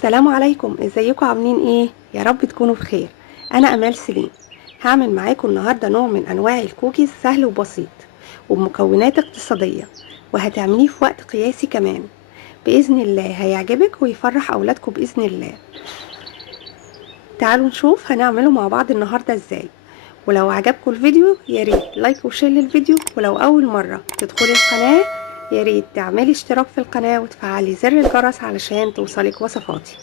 السلام عليكم، ازيكم عاملين ايه؟ يا رب تكونوا بخير. انا امال سليم. هعمل معاكم النهارده نوع من انواع الكوكيز سهل وبسيط وبمكونات اقتصاديه، وهتعمليه في وقت قياسي كمان. باذن الله هيعجبك ويفرح اولادكم باذن الله. تعالوا نشوف هنعمله مع بعض النهارده ازاي. ولو عجبكم الفيديو يا ريت لايك وشير للفيديو، ولو اول مره تدخلي القناه يا ريت تعملي اشتراك في القناه وتفعلي زر الجرس علشان توصلك وصفاتي.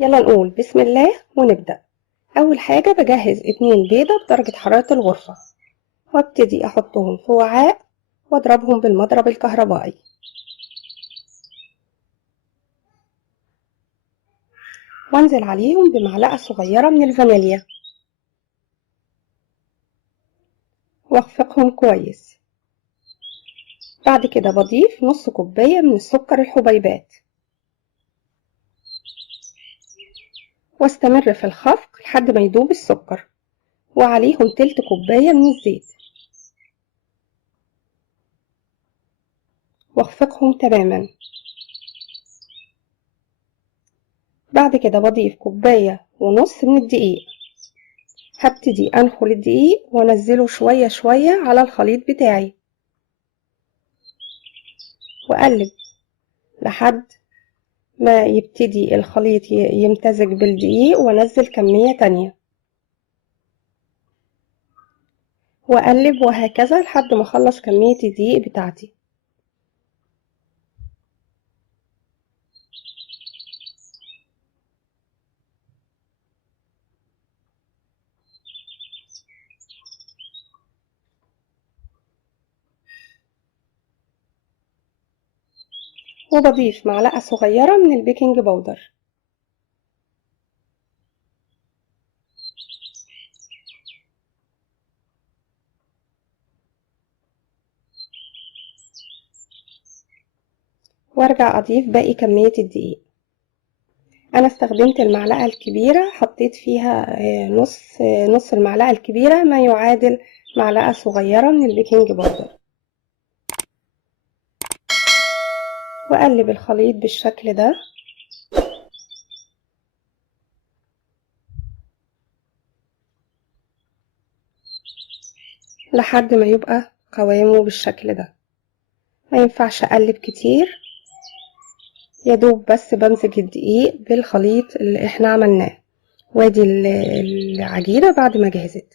يلا نقول بسم الله ونبدأ. أول حاجة بجهز 2 بيضة بدرجة حرارة الغرفة، وابتدي أحطهم في وعاء واضربهم بالمضرب الكهربائي، وانزل عليهم بمعلقة صغيرة من الفانيليا واخفقهم كويس. بعد كده بضيف نص كوباية من السكر الحبيبات، واستمر في الخفق لحد ما يدوب السكر، وعليهم تلت كوباية من الزيت واخفقهم تماما. بعد كده بضيف كوباية ونص من الدقيق، هبتدي انخل الدقيق وانزله شوية شوية على الخليط بتاعي واقلب لحد ما يبتدي الخليط يمتزج بالدقيق، وانزل كمية تانية واقلب، وهكذا لحد ما اخلص كمية الدقيق بتاعتي. وبضيف معلقة صغيرة من البيكنج باودر، وارجع اضيف باقي كمية الدقيق. انا استخدمت المعلقة الكبيرة، حطيت فيها نص المعلقة الكبيرة ما يعادل معلقة صغيرة من البيكنج باودر، واقلب الخليط بالشكل ده لحد ما يبقى قوامه بالشكل ده. ما ينفعش اقلب كتير، يدوب بس بمزج الدقيق بالخليط اللي احنا عملناه. وادي العجينة بعد ما جهزت.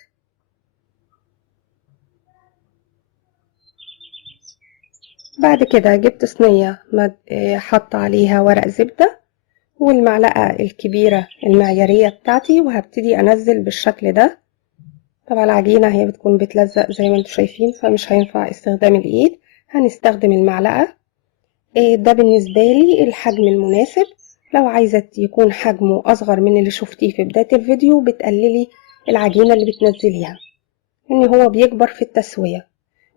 بعد كده جبت صينية حط عليها ورق زبدة والمعلقة الكبيرة المعيارية بتاعتي، وهبتدي انزل بالشكل ده. طبعا العجينة هي بتكون بتلزق زي ما انتم شايفين، فمش هينفع استخدام الايد، هنستخدم المعلقة. ده بالنسبة لي الحجم المناسب. لو عايزة يكون حجمه أصغر من اللي شفتيه في بداية الفيديو بتقللي العجينة اللي بتنزليها، إن هو بيكبر في التسوية.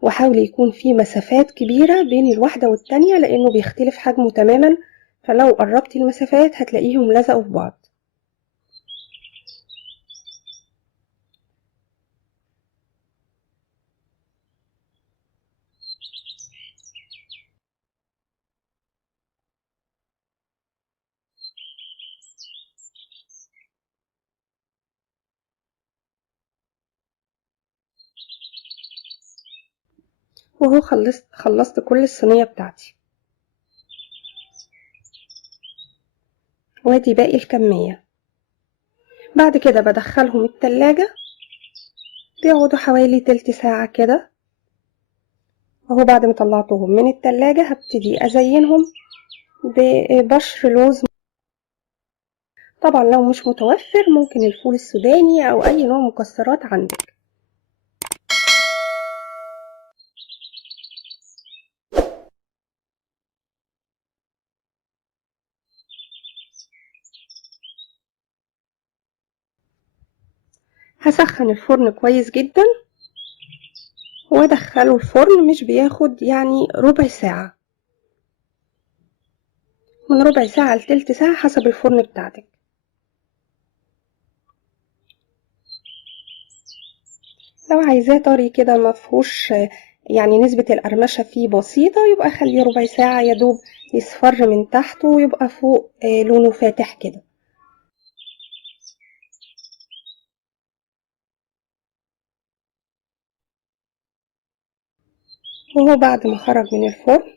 وحاولي يكون في مسافات كبيرة بين الواحدة والتانية لأنه بيختلف حجمه تماما، فلو قربتي المسافات هتلاقيهم لزقوا في بعض. وهو خلصت كل الصينية بتاعتي، وادي باقي الكمية. بعد كده بدخلهم التلاجة، بيقعدوا حوالي تلت ساعة كده. وهو بعد ما طلعتهم من التلاجة هبتدي أزينهم ببشر لوز. طبعا لو مش متوفر ممكن الفول السوداني أو أي نوع مكسرات عندك. هسخن الفرن كويس جدا وادخله الفرن، مش بياخد يعني ربع ساعة. من ربع ساعة لتلت ساعة حسب الفرن بتاعتك. لو عايزاه طري كده مفهوش يعني نسبة القرمشة فيه بسيطة، يبقى خليه ربع ساعة يدوب يصفر من تحت ويبقى فوق لونه فاتح كده. وهو بعد ما خرج من الفرن،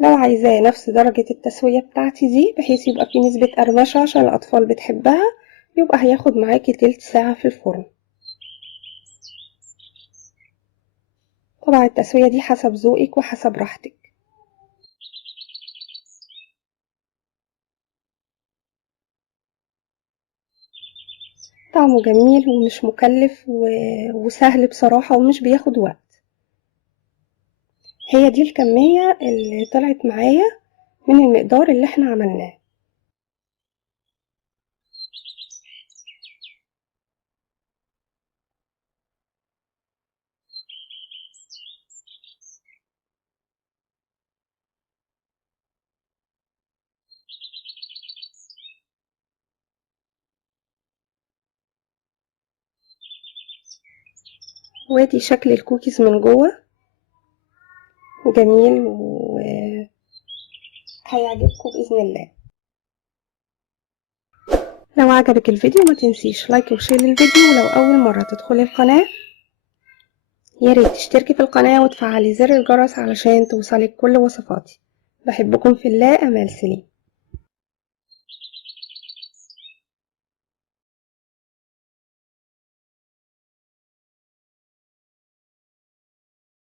لو عايزاه نفس درجة التسوية بتاعتي دي بحيث يبقى فيه نسبة قرمشة عشان الأطفال بتحبها، يبقى هياخد معاكي تلت ساعة في الفرن. طبعا التسوية دي حسب ذوقك وحسب راحتك. طعمه جميل ومش مكلف وسهل بصراحة ومش بياخد وقت. هي دي الكمية اللي طلعت معايا من المقدار اللي احنا عملناه. وادي شكل الكوكيز من جوه، جميل وهيعجبكم بإذن الله. لو عجبك الفيديو ما تنسيش لايك وشير للفيديو، ولو أول مرة تدخلي القناة ياريت تشتركي في القناة وتفعلي زر الجرس علشان توصلك كل وصفاتي. بحبكم في الله، أمال سليم.